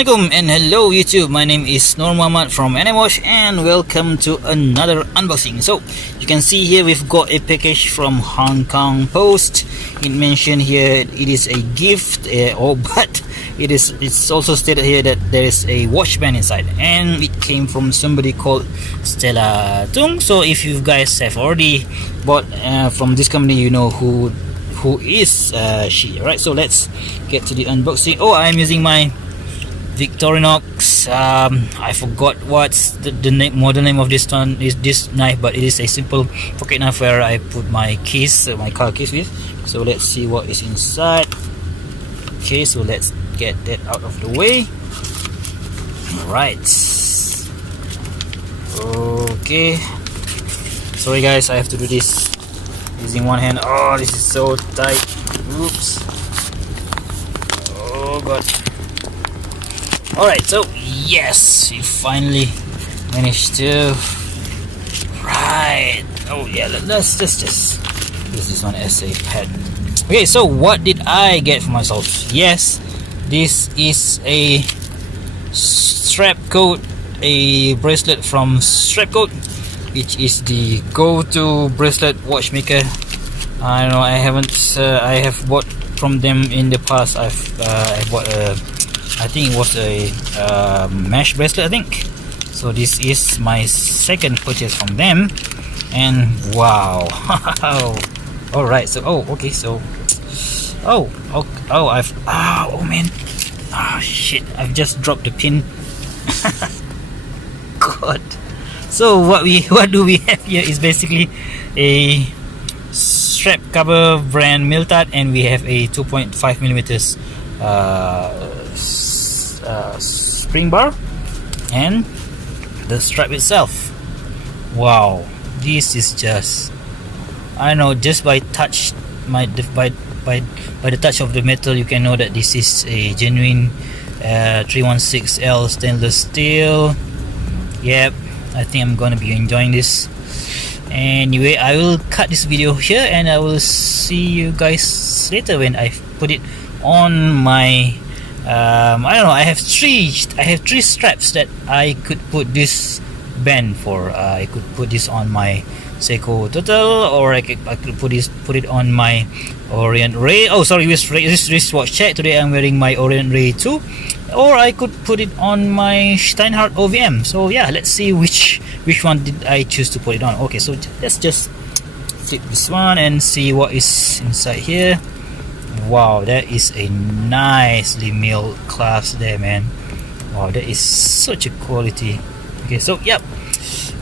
Assalamualaikum and hello YouTube, my name is Nur Muhammad from Animash and welcome to another unboxing. So you can see here we've got a package from Hong Kong Post. It mentioned here it is a gift, but it's also stated here that there is a watch band inside and it came from somebody called Stella Tung. So if you guys have already bought from this company, you know who is she, right? So let's get to the unboxing. Oh, I'm using my Victorinox. I forgot what's the model name of this one, is this knife, but it is a simple pocket knife where I put my keys, my car keys with. So let's see what is inside. Okay, so let's get that out of the way. Alright. Okay. Sorry guys, I have to do this using one hand. Oh, this is so tight. Oops. Oh god. Alright, so yes, we finally managed to. Right. Oh yeah, let's just use this one as a pad. Okay, so what did I get for myself? Yes, this is a Strapcode, a bracelet from Strapcode, which is the go-to bracelet watchmaker. I don't know, I have bought from them in the past. I bought I think it was a mesh bracelet, I think. So this is my second purchase from them, and wow. All right, so okay, so oh man, shit, I've just dropped the pin. God. So what do we have here is basically a strap cover brand Miltat, and we have a 2.5 millimeters spring bar and the strap itself. Wow, this is just, I don't know, just by the touch of the metal you can know that this is a genuine 316L stainless steel. Yep, I think I'm gonna be enjoying this. Anyway, I will cut this video here and I will see you guys later when I put it on my I don't know, I have three straps that I could put this band for. I could put this on my Seiko Total, or I could put it on my Orient Ray. Oh sorry, wristwatch check. Today I'm wearing my Orient Ray 2, or I could put it on my Steinhardt OVM. So yeah, let's see which one did I choose to put it on. Okay, so let's just flip this one and see what is inside here. Wow, that is a nicely milled clasp there, man. Wow, that is such a quality. Okay, so yep.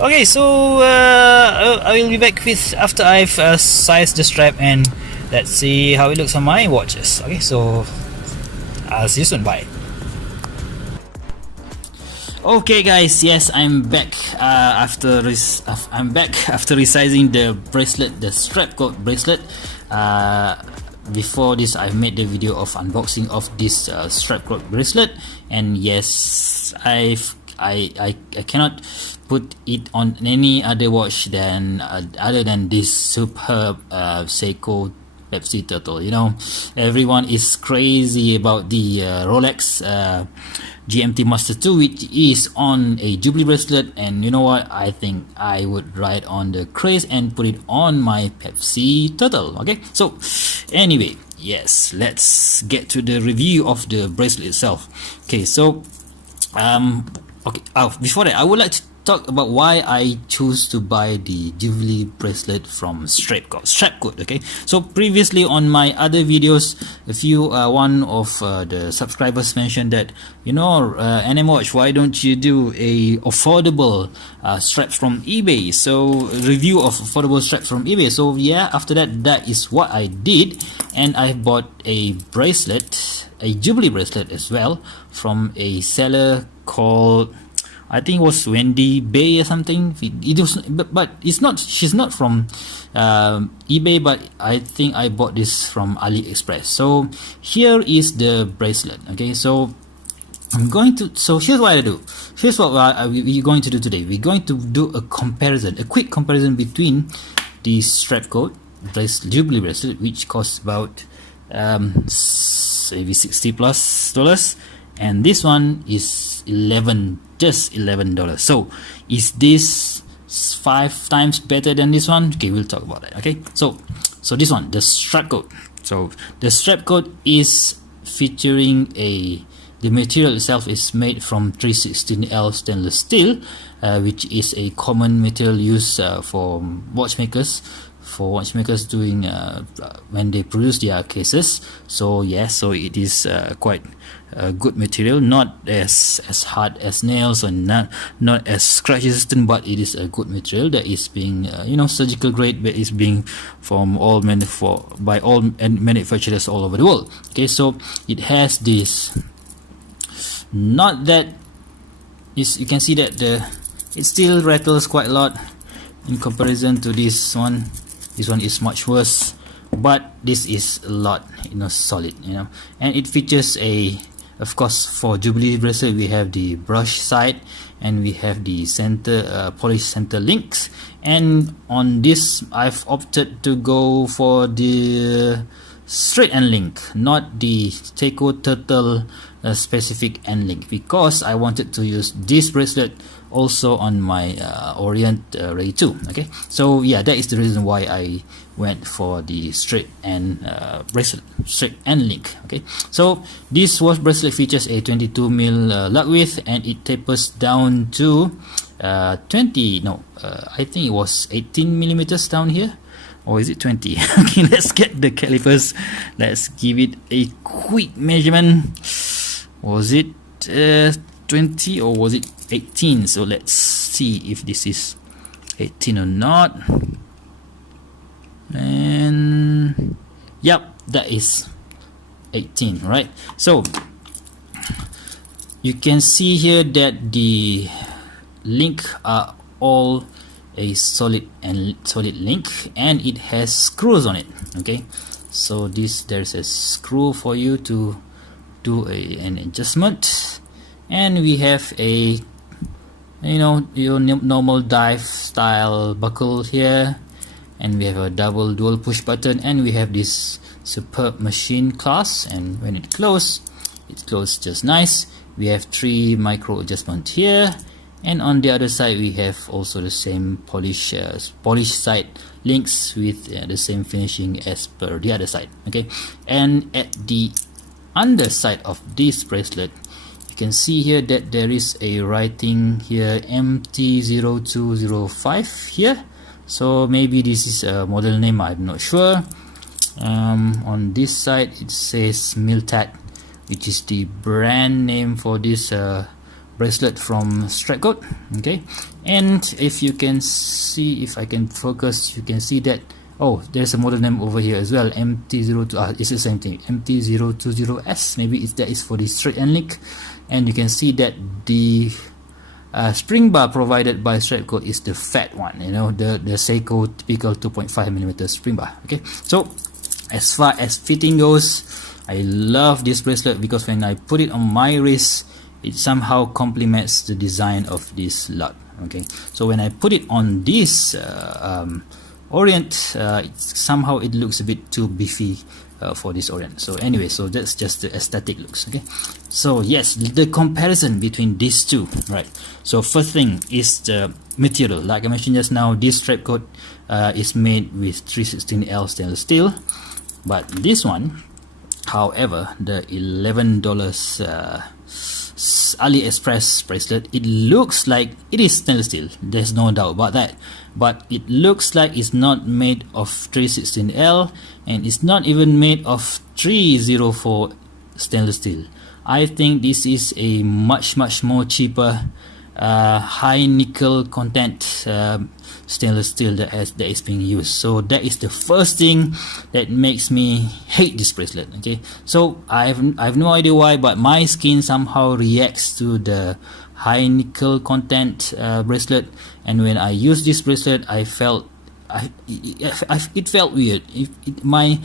Okay, so I will be back with after I've sized the strap, and let's see how it looks on my watches. Okay, so I'll see you soon. Bye. Okay guys, yes, I'm back after resizing the bracelet, the Strapcode bracelet. Before this, I made the video of unboxing of this Strapcode bracelet, and yes, I cannot put it on any other watch than other than this superb Seiko Pepsi Turtle. You know, everyone is crazy about the Rolex GMT Master 2, which is on a Jubilee bracelet, and you know what, I think I would ride on the craze and put it on my Pepsi Turtle. Okay, so anyway, yes, let's get to the review of the bracelet itself. Okay, so okay, before that I would like to talk about why I choose to buy the Jubilee bracelet from Strapcode. Okay, so previously on my other videos, one of the subscribers mentioned that, you know, Animash, why don't you do a affordable straps from eBay? So review of affordable straps from eBay. So yeah, after that is what I did, and I bought a bracelet, a Jubilee bracelet as well, from a seller called, I think it was Wendy Bay or something. It was, but it's not. She's not from eBay, but I think I bought this from AliExpress. So here is the bracelet. Okay, so I'm going to. So here's what I do. Here's what we're going to do today. We're going to do a comparison, a quick comparison between the Strapcode Jubilee bracelet, which costs about maybe $60+ and this one is just $11. So is this 5 times better than this one? Okay, we'll talk about that. Okay, so this one, the Strapcode. So the Strapcode is featuring the material itself is made from 316L stainless steel, which is a common material used for watchmakers doing when they produce their cases. So yes, so it is quite a good material, not as hard as nails, and not as scratch resistant, but it is a good material that is being surgical grade, but is being from by all manufacturers all over the world. Okay, so it has this, not that is, you can see that it still rattles quite a lot in comparison to this one. This one is much worse, but this is a lot solid, and it features of course, for Jubilee bracelet we have the brush side, and we have the center polished center links, and on this I've opted to go for the straight end link, not the Seiko turtle specific end link, because I wanted to use this bracelet also on my Orient Ray 2. Okay, so yeah, that is the reason why I went for the straight end bracelet, straight end link. Okay, so this watch bracelet features a 22mm lug width, and it tapers down to I think it was 18mm down here, or is it 20? Okay, let's get the calipers, let's give it a quick measurement. Was it 20 or was it 18? So let's see if this is 18 or not. And yep, that is 18, right? So you can see here that the link are all a solid link, and it has screws on it. Okay, so there's a screw for you to do an adjustment, and we have a your normal dive style buckle here, and we have a dual push button, and we have this superb machine clasp, and when it closes just nice. We have 3 micro adjustment here, and on the other side we have also the same polished side links with the same finishing as per the other side. Okay, and at the underside of this bracelet, you can see here that there is a writing here, MT0205 here, so maybe this is a model name, I'm not sure. On this side it says Miltat, which is the brand name for this bracelet from Strapcode. Okay, and if you can see, if I can focus, you can see that there's a model name over here as well, MT02. It's the same thing, MT020S. Maybe that is for the straight end link. And you can see that the spring bar provided by Strapcode is the fat one, the Seiko typical 2.5mm spring bar. Okay, so as far as fitting goes, I love this bracelet because when I put it on my wrist, it somehow complements the design of this lug. Okay, so when I put it on this Orient, somehow it looks a bit too beefy for this Orient. So anyway, so that's just the aesthetic looks. Okay, so yes, the comparison between these two, right? So first thing is the material. Like I mentioned just now, this Strapcode is made with 316L stainless steel, but this one, however, the $11 AliExpress bracelet, it looks like it is stainless steel, there's no doubt about that, but it looks like it's not made of 316L, and it's not even made of 304 stainless steel. I think this is a much more cheaper high nickel content stainless steel that is being used. So that is the first thing that makes me hate this bracelet. Okay, so I have no idea why, but my skin somehow reacts to the high nickel content bracelet, and when I use this bracelet, it felt weird. My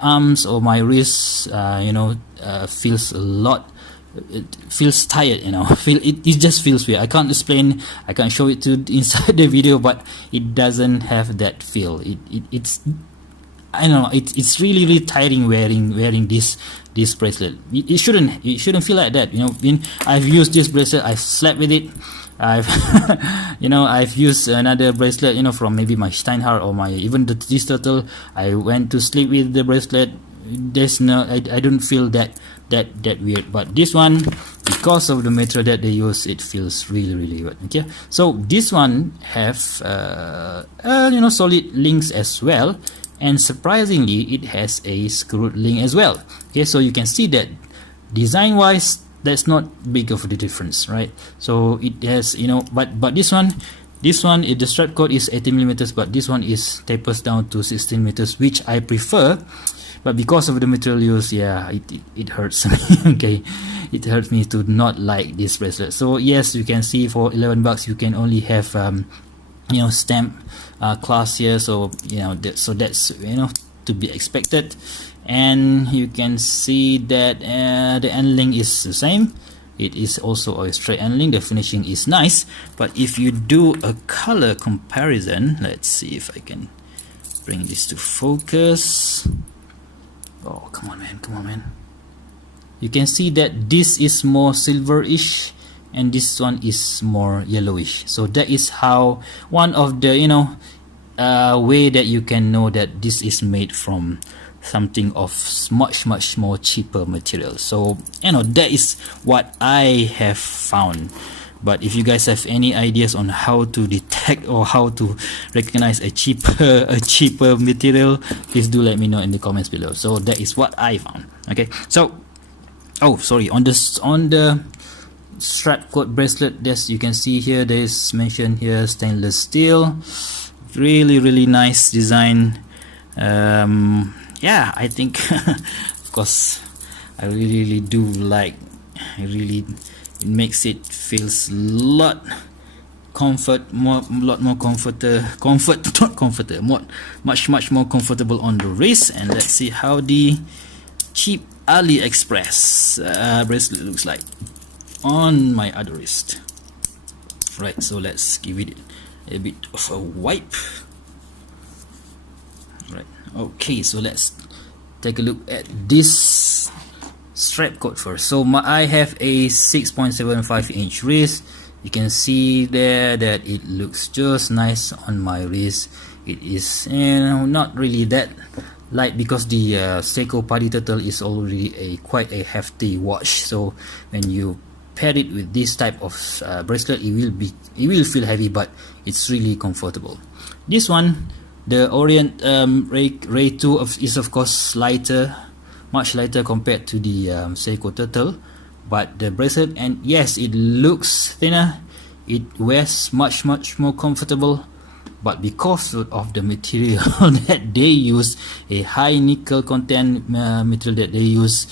arms or my wrists feels a lot. It feels tired, it just feels weird. I can't explain, I can't show it to inside the video, but it doesn't have that feel. I don't know, it's really tiring wearing this bracelet. It shouldn't feel like that, you know. When I've used this bracelet, I've slept with it. I've I've used another bracelet, you know, from maybe my Steinhardt or my this turtle. I went to sleep with the bracelet. There's no, I don't feel that weird. But this one, because of the material that they use, it feels really good. Okay, so this one have you know, solid links as well, and surprisingly it has a screwed link as well. Okay, so you can see that design wise, that's not big of a difference, right? So it has, you know, but this one the Strapcode is 18mm, but this one is tapers down to 16mm, which I prefer. But because of the material used, yeah, it hurts me. Okay, it hurts me to not like this bracelet. So yes, you can see for 11 bucks you can only have you know, stamp class here. So you know, that's you know, to be expected. And you can see that the end link is the same. It is also a straight end link. The finishing is nice, but if you do a color comparison, let's see if I can bring this to focus. Oh, come on man, you can see that this is more silverish and this one is more yellowish. So that is how, one of the, you know, way that you can know that this is made from something of much more cheaper material. So you know, that is what I have found. But if you guys have any ideas on how to detect or how to recognize a cheaper material, please do let me know in the comments below. So that is what I found. Okay, so oh sorry, on the Strapcode bracelet, yes, you can see here there is mentioned here stainless steel. Really nice design. Yeah, I think of course I really do like, it makes it feels lot more much more comfortable on the wrist. And let's see how the cheap AliExpress bracelet looks like on my other wrist. Right, so let's give it a bit of a wipe. Right, okay, so let's take a look at this Strapcode first. So I have a 6.75 inch wrist. You can see there that it looks just nice on my wrist. It is, you know, not really that light because the Seiko Party Turtle is already quite a hefty watch. So when you pair it with this type of bracelet, it will feel heavy, but it's really comfortable. This one, the Orient Ray 2 is of course lighter, much lighter compared to the Seiko Turtle, but the bracelet, and yes, it looks thinner, it wears much more comfortable, but because of the material that they use, a high nickel content material that they use,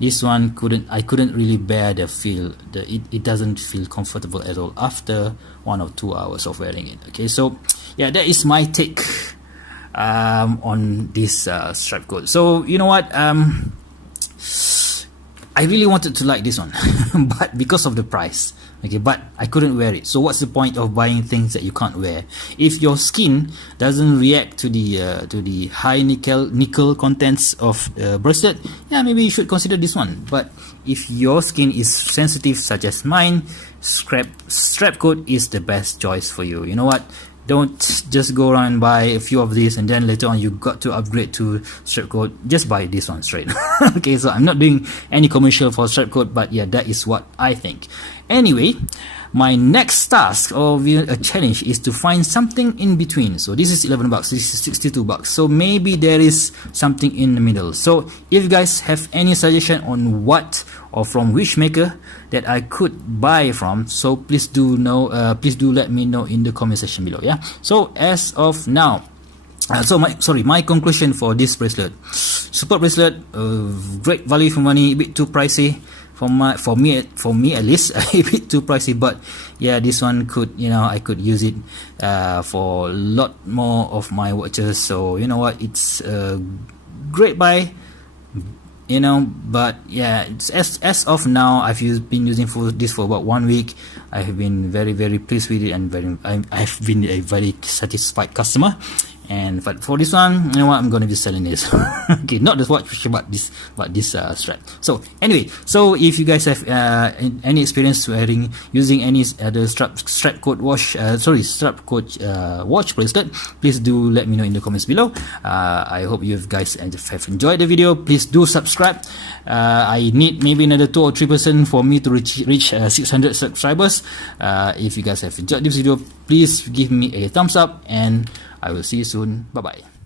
this one I couldn't really bear the feel. It doesn't feel comfortable at all after 1 or 2 hours of wearing it. Okay, so yeah, that is my take on this Strapcode. So you know what, I really wanted to like this one but because of the price, okay, but I couldn't wear it. So what's the point of buying things that you can't wear? If your skin doesn't react to the high nickel contents of bracelet, yeah, maybe you should consider this one. But if your skin is sensitive such as mine, Strapcode is the best choice for you. You know what, don't just go around and buy a few of these and then later on you got to upgrade to Strapcode. Just buy this one straight. Okay, so I'm not doing any commercial for Strapcode, but yeah, that is what I think. Anyway, my next task or a challenge is to find something in between. So this is 11 bucks, this is 62 bucks. So maybe there is something in the middle. So if you guys have any suggestion on what or from which maker that I could buy from, so please do let me know in the comment section below. Yeah, so as of now, my conclusion for this bracelet, super bracelet, great value for money, a bit too pricey for me at least, a bit too pricey, but yeah, this one could, you know, I could use it for a lot more of my watches. So you know what, it's a great buy, you know. But yeah, it's, as of now, I've been using this for about 1 week. I have been very pleased with it, and I've been a very satisfied customer. And but for this one, you know what, I'm gonna be selling this. Okay, not this watch, but this strap. So anyway, so if you guys have any experience using any other Strapcode watch, Strapcode watch bracelet, please do let me know in the comments below. I hope you guys have enjoyed the video. Please do subscribe. I need maybe another 2 or 3% for me to reach 600 subscribers. If you guys have enjoyed this video, please give me a thumbs up, and I will see you soon. Bye bye.